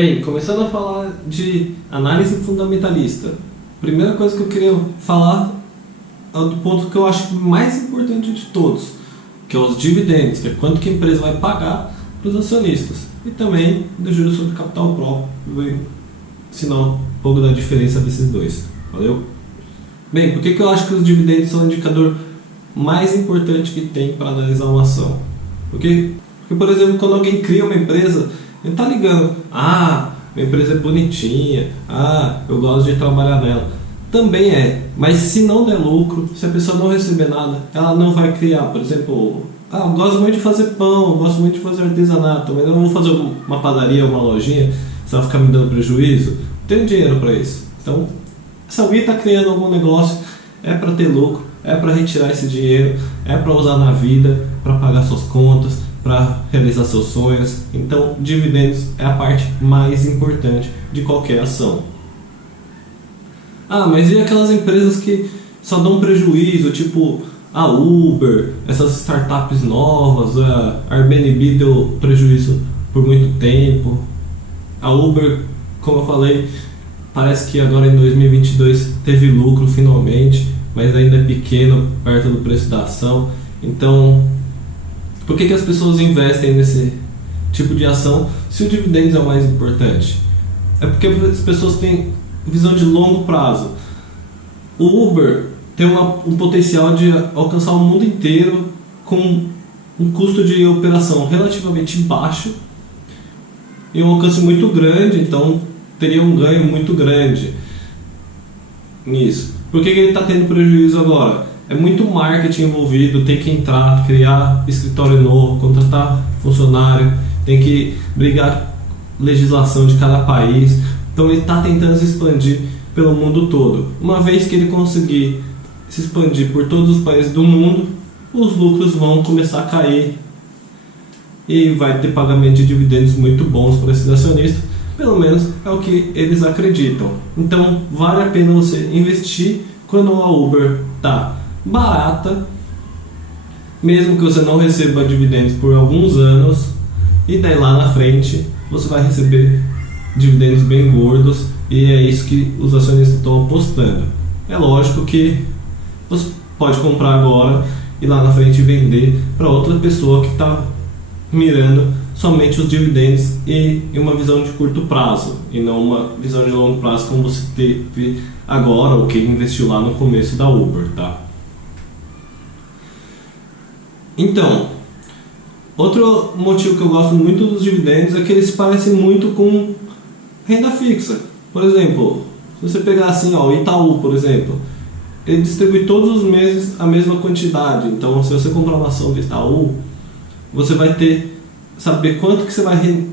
Bem, começando a falar de análise fundamentalista, a primeira coisa que eu queria falar é do ponto que eu acho mais importante de todos, que é os dividendos, que é quanto que a empresa vai pagar para os acionistas, e também do juros sobre capital próprio, que vai ensinar um pouco da diferença desses dois. Valeu? Bem, por que eu acho que os dividendos são o indicador mais importante que tem para analisar uma ação? Porque, por exemplo, quando alguém cria uma empresa, ele está ligando, minha empresa é bonitinha, eu gosto de trabalhar nela. Também é, mas se não der lucro, se a pessoa não receber nada, ela não vai criar. Por exemplo, eu gosto muito de fazer pão, eu gosto muito de fazer artesanato, mas eu não vou fazer uma padaria, uma lojinha, se ela ficar me dando prejuízo. Tenho dinheiro para isso. Então, se alguém está criando algum negócio, é para ter lucro, é para retirar esse dinheiro, é para usar na vida, para pagar suas contas, para realizar seus sonhos. Então, dividendos é a parte mais importante de qualquer ação. Mas e aquelas empresas que só dão prejuízo, tipo a Uber, essas startups novas, a Airbnb deu prejuízo por muito tempo. A Uber, como eu falei, parece que agora em 2022 teve lucro finalmente, mas ainda é pequeno perto do preço da ação. Então, por que as pessoas investem nesse tipo de ação se o dividendo é o mais importante? É porque as pessoas têm visão de longo prazo. O Uber tem um potencial de alcançar o mundo inteiro com um custo de operação relativamente baixo e um alcance muito grande, então teria um ganho muito grande nisso. Por que ele está tendo prejuízo agora? É muito marketing envolvido, tem que entrar, criar escritório novo, contratar funcionário, tem que brigar legislação de cada país. Então ele está tentando se expandir pelo mundo todo. Uma vez que ele conseguir se expandir por todos os países do mundo, os lucros vão começar a cair e vai ter pagamento de dividendos muito bons para esses acionistas. Pelo menos é o que eles acreditam. Então vale a pena você investir quando a Uber está barata, mesmo que você não receba dividendos por alguns anos, e daí lá na frente você vai receber dividendos bem gordos, e é isso que os acionistas estão apostando. É lógico que você pode comprar agora e lá na frente vender para outra pessoa que está mirando somente os dividendos e uma visão de curto prazo, e não uma visão de longo prazo como você teve agora, ou quem investiu lá no começo da Uber, tá? Então, outro motivo que eu gosto muito dos dividendos é que eles parecem muito com renda fixa. Por exemplo, se você pegar assim, o Itaú, por exemplo, ele distribui todos os meses a mesma quantidade. Então, se você comprar uma ação do Itaú, você vai saber quanto que você vai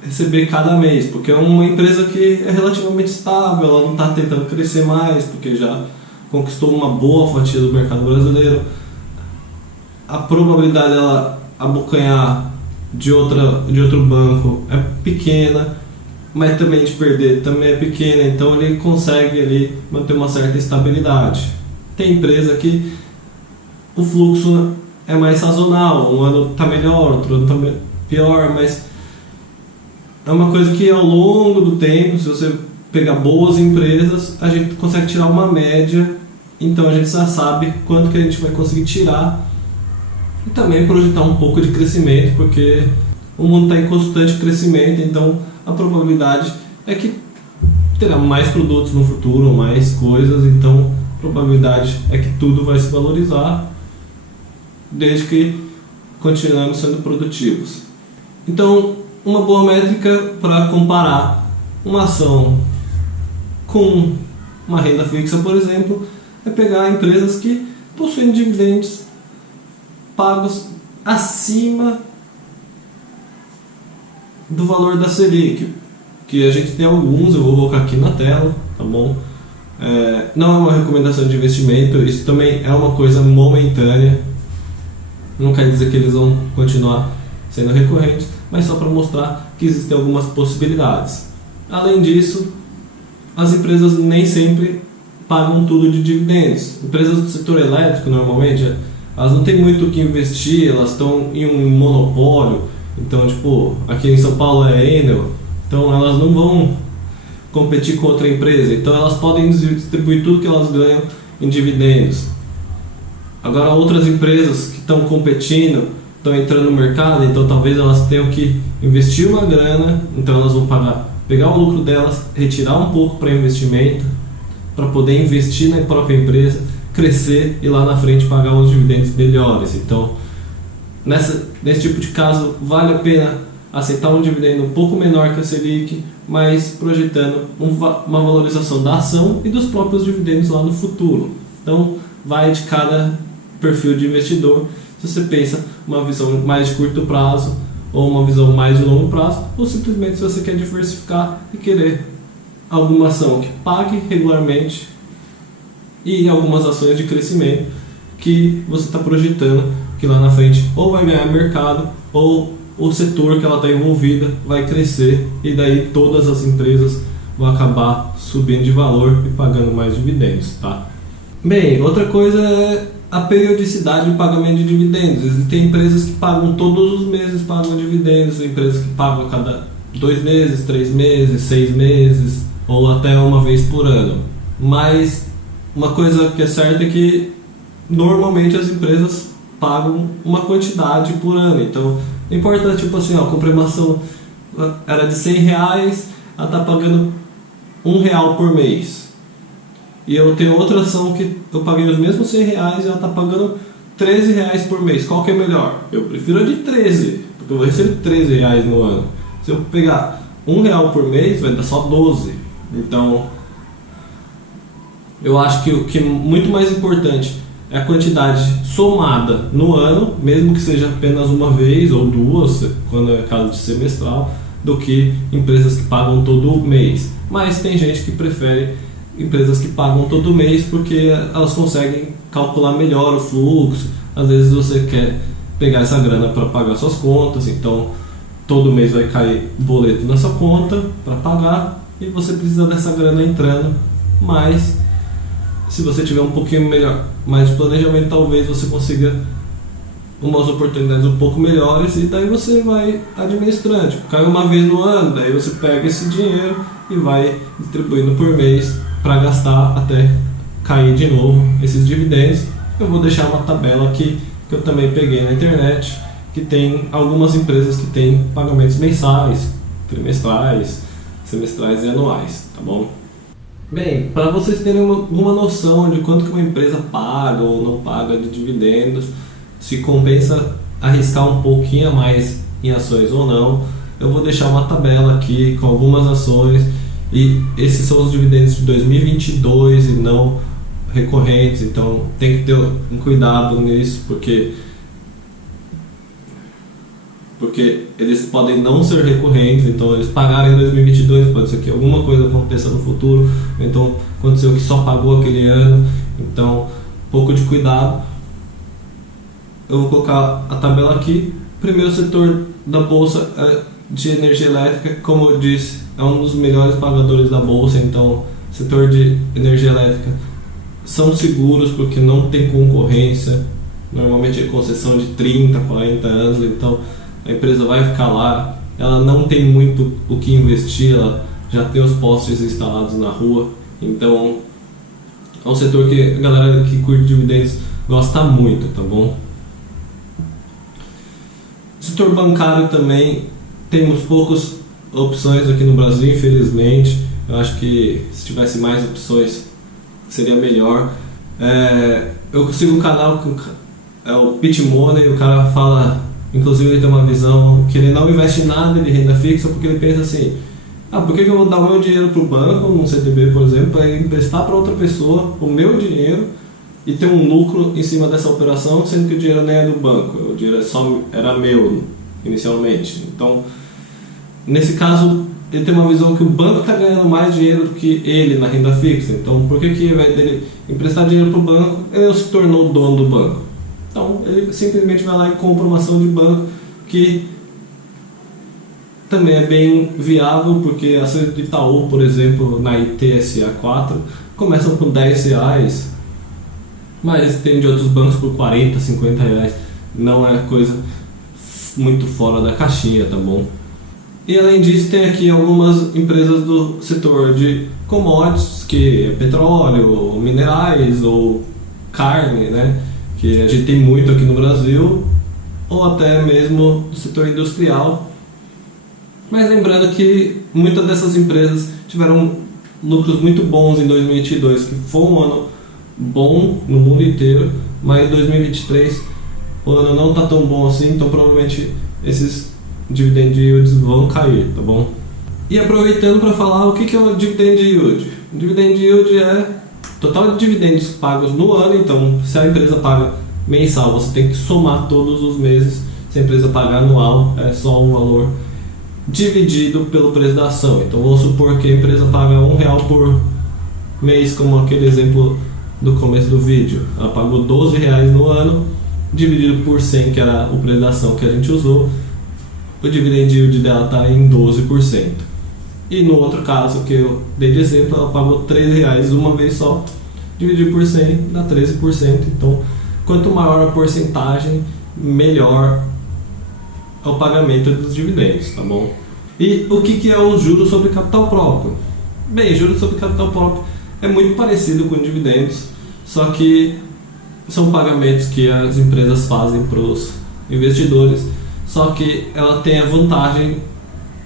receber cada mês, porque é uma empresa que é relativamente estável, ela não está tentando crescer mais, porque já conquistou uma boa fatia do mercado brasileiro. A probabilidade dela abocanhar de outro banco é pequena, mas também de perder também é pequena, então ele consegue ali manter uma certa estabilidade. Tem empresa que o fluxo é mais sazonal, um ano está melhor, outro ano está pior, mas é uma coisa que ao longo do tempo, se você pegar boas empresas, a gente consegue tirar uma média, então a gente já sabe quanto que a gente vai conseguir tirar. E também projetar um pouco de crescimento, porque o mundo está em constante crescimento, então a probabilidade é que terá mais produtos no futuro, mais coisas, então a probabilidade é que tudo vai se valorizar, desde que continuemos sendo produtivos. Então, uma boa métrica para comparar uma ação com uma renda fixa, por exemplo, é pegar empresas que possuem dividendos pagos acima do valor da Selic, que a gente tem alguns, eu vou colocar aqui na tela, tá bom? Não é uma recomendação de investimento, isso também é uma coisa momentânea, não quer dizer que eles vão continuar sendo recorrentes, mas só para mostrar que existem algumas possibilidades. Além disso, as empresas nem sempre pagam tudo de dividendos. Empresas do setor elétrico, normalmente, elas não têm muito o que investir, elas estão em um monopólio. Então, tipo, aqui em São Paulo é Enel, Então elas não vão competir com outra empresa, então elas podem distribuir tudo que elas ganham em dividendos. Agora outras empresas que estão competindo, estão entrando no mercado, então talvez elas tenham que investir uma grana, então elas vão pegar o lucro delas, retirar um pouco para investimento, para poder investir na própria empresa, crescer e lá na frente pagar os dividendos melhores. Então nesse tipo de caso vale a pena aceitar um dividendo um pouco menor que a Selic, mas projetando uma valorização da ação e dos próprios dividendos lá no futuro. Então vai de cada perfil de investidor, se você pensa uma visão mais de curto prazo ou uma visão mais de longo prazo, ou simplesmente se você quer diversificar e querer alguma ação que pague regularmente e algumas ações de crescimento que você está projetando que lá na frente ou vai ganhar mercado ou o setor que ela está envolvida vai crescer e daí todas as empresas vão acabar subindo de valor e pagando mais dividendos, tá? Bem, outra coisa é a periodicidade de pagamento de dividendos. Existem empresas que pagam todos os meses, pagam dividendos, empresas que pagam a cada 2 meses, 3 meses, 6 meses ou até uma vez por ano. Mas uma coisa que é certa é que normalmente as empresas pagam uma quantidade por ano. Então não importa, tipo assim, ó, comprei uma ação, era de R$100, ela está pagando R$1 por mês. E eu tenho outra ação que eu paguei os mesmos R$100 e ela está pagando R$13 por mês. Qual que é melhor? Eu prefiro a de 13, porque eu vou receber R$13 no ano. Se eu pegar R$1 por mês, vai dar só 12. Então, eu acho que o que é muito mais importante é a quantidade somada no ano, mesmo que seja apenas uma vez ou duas, quando é caso de semestral, do que empresas que pagam todo mês. Mas tem gente que prefere empresas que pagam todo mês porque elas conseguem calcular melhor o fluxo. Às vezes você quer pegar essa grana para pagar suas contas, então todo mês vai cair boleto na sua conta para pagar e você precisa dessa grana entrando, mas se você tiver um pouquinho melhor, mais de planejamento, talvez você consiga umas oportunidades um pouco melhores e daí você vai administrando. Tipo, cai uma vez no ano, daí você pega esse dinheiro e vai distribuindo por mês para gastar até cair de novo esses dividendos. Eu vou deixar uma tabela aqui que eu também peguei na internet, que tem algumas empresas que têm pagamentos mensais, trimestrais, semestrais e anuais, tá bom? Bem, para vocês terem alguma noção de quanto que uma empresa paga ou não paga de dividendos, se compensa arriscar um pouquinho a mais em ações ou não, eu vou deixar uma tabela aqui com algumas ações e esses são os dividendos de 2022 e não recorrentes, então tem que ter um cuidado nisso, porque eles podem não ser recorrentes, então eles pagaram em 2022, pode ser que alguma coisa aconteça no futuro, então aconteceu que só pagou aquele ano, então um pouco de cuidado. Eu vou colocar a tabela aqui. Primeiro setor da bolsa de energia elétrica, como eu disse, é um dos melhores pagadores da bolsa, então setor de energia elétrica são seguros porque não tem concorrência, normalmente é concessão de 30, 40 anos, então a empresa vai ficar lá, ela não tem muito o que investir, ela já tem os postes instalados na rua, então é um setor que a galera que curte dividendos gosta muito, tá bom? Setor bancário também, temos poucas opções aqui no Brasil, infelizmente. Eu acho que se tivesse mais opções seria melhor. Eu sigo um canal que é o Pit Money, o cara fala, inclusive ele tem uma visão que ele não investe nada de renda fixa porque ele pensa assim, por que eu vou dar o meu dinheiro para o banco, num CDB por exemplo, para emprestar para outra pessoa o meu dinheiro e ter um lucro em cima dessa operação, sendo que o dinheiro nem é do banco, o dinheiro era meu inicialmente. Então, nesse caso, ele tem uma visão que o banco está ganhando mais dinheiro do que ele na renda fixa. Então, por que ao invés dele emprestar dinheiro para o banco, ele se tornou dono do banco? Então, ele simplesmente vai lá e compra uma ação de banco que também é bem viável, porque ações de Itaú, por exemplo, na ITSA 4, começam com R$10, mas tem de outros bancos por R$40, R$50, não é coisa muito fora da caixinha, tá bom? E além disso, tem aqui algumas empresas do setor de commodities, que é petróleo, minerais ou carne, né? Que a gente tem muito aqui no Brasil, ou até mesmo do setor industrial. Mas lembrando que muitas dessas empresas tiveram lucros muito bons em 2022, que foi um ano bom no mundo inteiro, mas em 2023 o ano não está tão bom assim, então provavelmente esses dividend yields vão cair, tá bom? E aproveitando para falar o que é o dividend yield. O dividend yield é total de dividendos pagos no ano, então se a empresa paga mensal, você tem que somar todos os meses. Se a empresa pagar anual, é só um valor dividido pelo preço da ação. Então vamos supor que a empresa paga R$1 por mês, como aquele exemplo do começo do vídeo. Ela pagou R$12 no ano, dividido por 100, que era o preço da ação que a gente usou. O dividend yield dela está em 12%. E no outro caso que eu dei de exemplo, ela pagou R$3 uma vez só, dividido por 100 dá 13%. Então, quanto maior a porcentagem, melhor é o pagamento dos dividendos, tá bom? E o que é o juros sobre capital próprio? Bem, juros sobre capital próprio é muito parecido com dividendos, só que são pagamentos que as empresas fazem para os investidores, só que ela tem a vantagem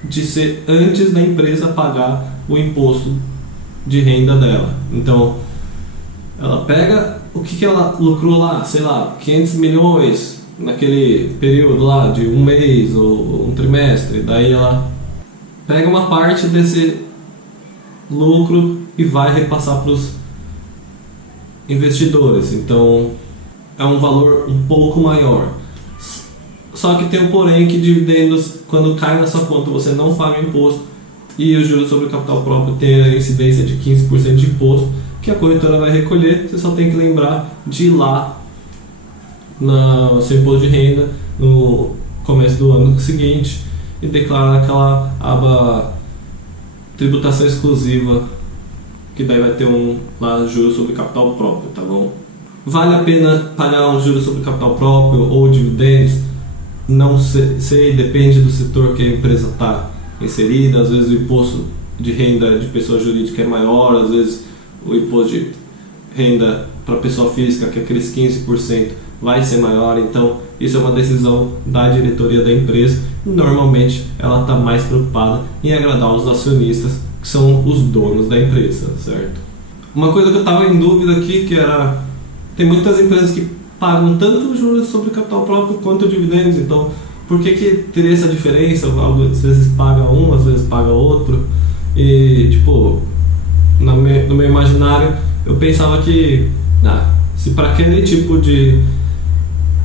de ser antes da empresa pagar o imposto de renda dela. Então, ela pega o que ela lucrou lá, sei lá, 500 milhões naquele período lá de um mês ou um trimestre, daí ela pega uma parte desse lucro e vai repassar para os investidores. Então, é um valor um pouco maior. Só que tem um porém que dividendos, quando cai na sua conta, você não paga imposto, e o juros sobre o capital próprio tem a incidência de 15% de imposto, que a corretora vai recolher. Você só tem que lembrar de ir lá no seu imposto de renda no começo do ano seguinte e declarar naquela aba tributação exclusiva, que daí vai ter lá juros sobre capital próprio, tá bom? Vale a pena pagar um juros sobre capital próprio ou dividendos? Não sei, depende do setor que a empresa está inserida. Às vezes o imposto de renda de pessoa jurídica é maior, às vezes o imposto de renda para pessoa física, que é aqueles 15%, vai ser maior. Então isso é uma decisão da diretoria da empresa. Normalmente ela está mais preocupada em agradar os acionistas, que são os donos da empresa, certo? Uma coisa que eu estava em dúvida aqui, que era, tem muitas empresas que pagam tanto juros sobre capital próprio quanto dividendos, então por que teria essa diferença? Às vezes paga um, às vezes paga outro. E tipo, no meu imaginário eu pensava que se para aquele tipo de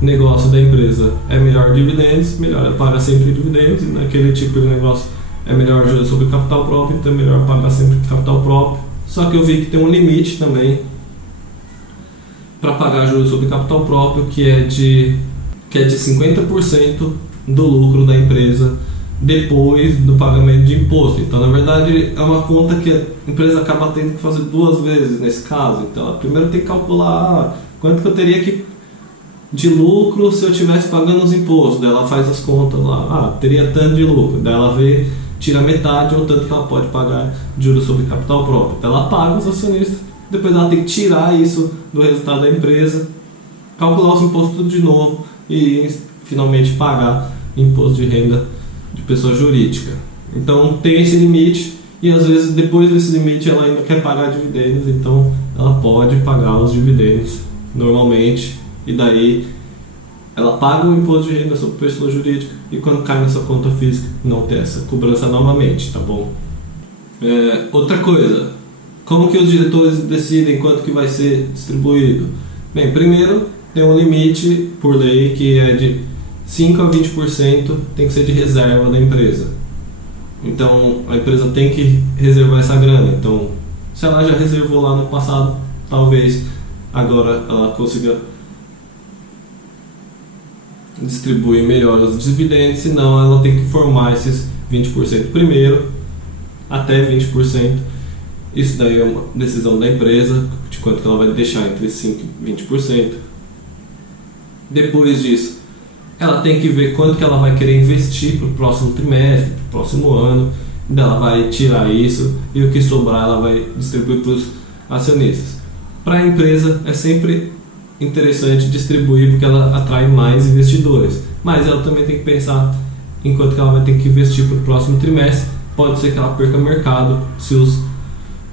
negócio da empresa é melhor dividendos, melhor ela paga sempre dividendos, e naquele tipo de negócio é melhor juros sobre capital próprio, então é melhor pagar sempre capital próprio. Só que eu vi que tem um limite também para pagar juros sobre capital próprio, que é de 50% do lucro da empresa depois do pagamento de imposto. Então, na verdade, é uma conta que a empresa acaba tendo que fazer duas vezes nesse caso. Então, ela primeiro tem que calcular quanto que eu teria de lucro se eu estivesse pagando os impostos. Daí ela faz as contas lá, teria tanto de lucro. Daí ela tira metade ou tanto que ela pode pagar de juros sobre capital próprio. Então, ela paga os acionistas. Depois ela tem que tirar isso do resultado da empresa, calcular os impostos tudo de novo e finalmente pagar imposto de renda de pessoa jurídica. Então tem esse limite, e às vezes depois desse limite ela ainda quer pagar dividendos, então ela pode pagar os dividendos normalmente, e daí ela paga o imposto de renda sobre pessoa jurídica, e quando cai na sua conta física não tem essa cobrança novamente, tá bom? Outra coisa, como que os diretores decidem quanto que vai ser distribuído? Bem, primeiro tem um limite por lei que é de 5 a 20% tem que ser de reserva da empresa. Então a empresa tem que reservar essa grana. Então, se ela já reservou lá no passado, talvez agora ela consiga distribuir melhor os dividendos, senão ela tem que formar esses 20% primeiro, até 20%. Isso daí é uma decisão da empresa, de quanto que ela vai deixar entre 5% e 20%. Depois disso, ela tem que ver quanto que ela vai querer investir para o próximo trimestre, para o próximo ano, e ela vai tirar isso e o que sobrar ela vai distribuir para os acionistas. Para a empresa é sempre interessante distribuir porque ela atrai mais investidores, mas ela também tem que pensar em quanto que ela vai ter que investir para o próximo trimestre. Pode ser que ela perca mercado se os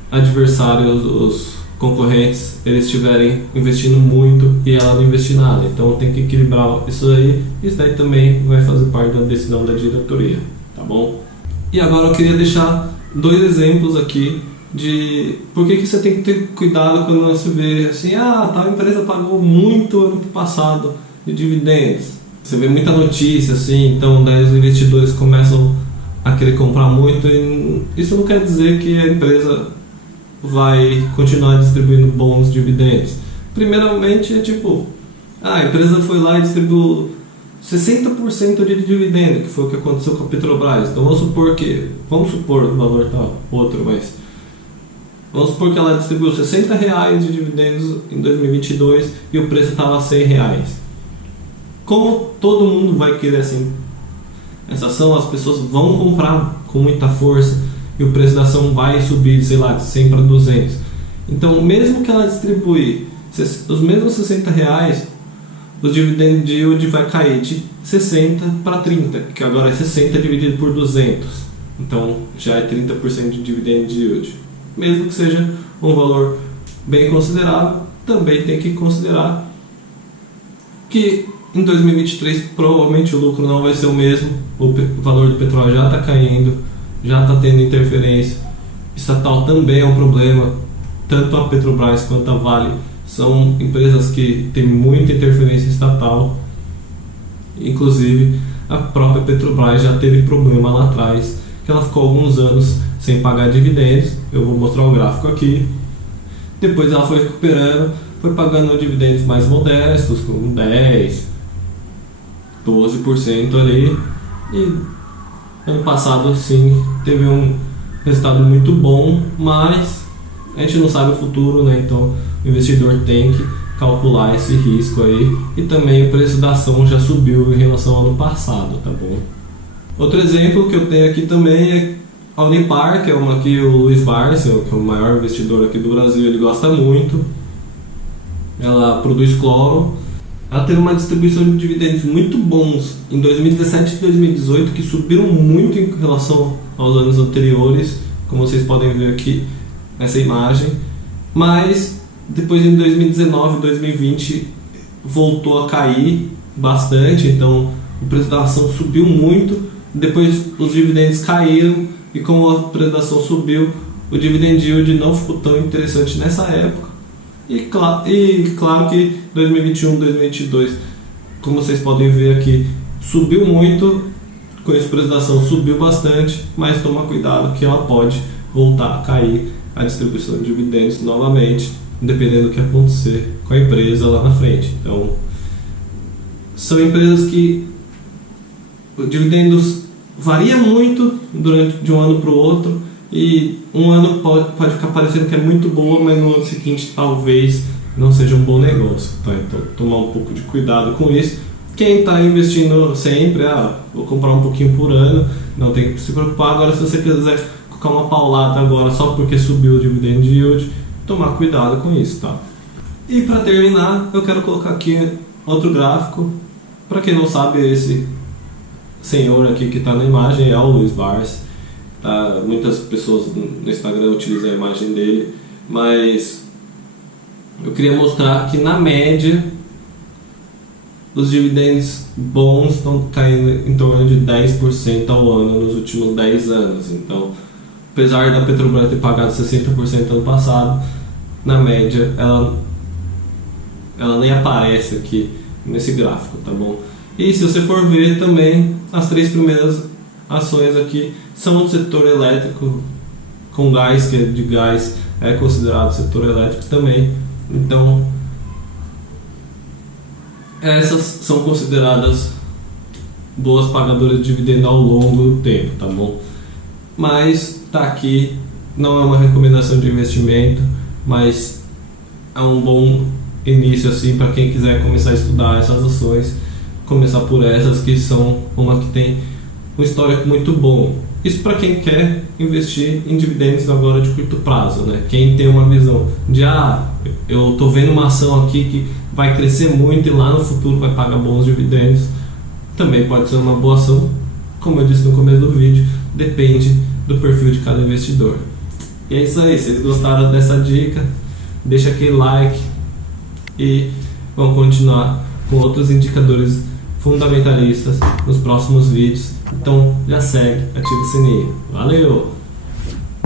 adversários, os concorrentes, eles estiverem investindo muito e ela não investir nada. Então tem que equilibrar isso aí. Isso daí também vai fazer parte da decisão da diretoria, tá bom? E agora eu queria deixar 2 exemplos aqui de por que você tem que ter cuidado quando você vê assim, tal empresa pagou muito ano passado de dividendos. Você vê muita notícia assim, então daí os investidores começam a querer comprar muito, e isso não quer dizer que a empresa vai continuar distribuindo bons dividendos. Primeiramente é tipo, a empresa foi lá e distribuiu 60% de dividendo, que foi o que aconteceu com a Petrobras. Então vamos supor o valor tá outro, mas vamos supor que ela distribuiu R$60 de dividendos em 2022 e o preço estava R$100. Como todo mundo vai querer assim essa ação, as pessoas vão comprar com muita força e o preço da ação vai subir, sei lá, de 100 para 200. Então, mesmo que ela distribuir os mesmos R$60, o dividend yield vai cair de 60 para 30, que agora é 60 dividido por 200. Então, já é 30% de dividend yield. Mesmo que seja um valor bem considerável, também tem que considerar que em 2023 provavelmente o lucro não vai ser o mesmo, o valor do petróleo já está caindo, já está tendo interferência estatal, também é um problema. Tanto a Petrobras quanto a Vale são empresas que têm muita interferência estatal, inclusive a própria Petrobras já teve problema lá atrás, que ela ficou alguns anos sem pagar dividendos. Eu vou mostrar o gráfico aqui. Depois ela foi recuperando, foi pagando dividendos mais modestos, com 10, 12% ali, e ano passado sim teve um resultado muito bom, mas a gente não sabe o futuro, né? Então o investidor tem que calcular esse risco aí, e também o preço da ação já subiu em relação ao ano passado, tá bom? Outro exemplo que eu tenho aqui também é a Unipar, que é uma que o Luiz Barsi, que é o maior investidor aqui do Brasil, ele gosta muito. Ela produz cloro. Ela teve uma distribuição de dividendos muito bons em 2017 e 2018, que subiram muito em relação aos anos anteriores, como vocês podem ver aqui nessa imagem. Mas depois em 2019 e 2020 voltou a cair bastante, então o preço da ação subiu muito. Depois os dividendos caíram, e como a preço da ação subiu, o dividend yield não ficou tão interessante nessa época. E claro que 2021, 2022, como vocês podem ver aqui, subiu muito, com isso o preço da ação subiu bastante, mas toma cuidado que ela pode voltar a cair a distribuição de dividendos novamente, dependendo do que acontecer com a empresa lá na frente. Então, são empresas que os dividendos varia muito de um ano para o outro, e um ano pode ficar parecendo que é muito boa, mas no ano seguinte talvez não seja um bom negócio, tá? Então tomar um pouco de cuidado com isso. Quem está investindo sempre, vou comprar um pouquinho por ano, não tem que se preocupar. Agora, se você quiser colocar uma paulada agora só porque subiu o dividend yield, tomar cuidado com isso, tá? E para terminar, eu quero colocar aqui outro gráfico. Para quem não sabe, esse senhor aqui que está na imagem é o Luiz Barsi. Muitas pessoas no Instagram utilizam a imagem dele, mas eu queria mostrar que na média os dividendos bons estão caindo em torno de 10% ao ano nos últimos 10 anos. Então, apesar da Petrobras ter pagado 60% ano passado, na média ela nem aparece aqui nesse gráfico, tá bom? E se você for ver também, as 3 primeiras ações aqui são do setor elétrico, com gás, que é de gás, é considerado setor elétrico também. Então, essas são consideradas boas pagadoras de dividendo ao longo do tempo, tá bom? Mas tá aqui, não é uma recomendação de investimento, mas é um bom início assim para quem quiser começar a estudar essas ações. começar por essas que são uma que tem um histórico muito bom. Isso para quem quer investir em dividendos agora de curto prazo, né? Quem tem uma visão de eu tô vendo uma ação aqui que vai crescer muito e lá no futuro vai pagar bons dividendos, também pode ser uma boa ação. Como eu disse no começo do vídeo, depende do perfil de cada investidor. E é isso aí, se vocês gostaram dessa dica, deixa aquele like e vamos continuar com outros indicadores fundamentalistas nos próximos vídeos. Então já segue, ativa o sininho. Valeu!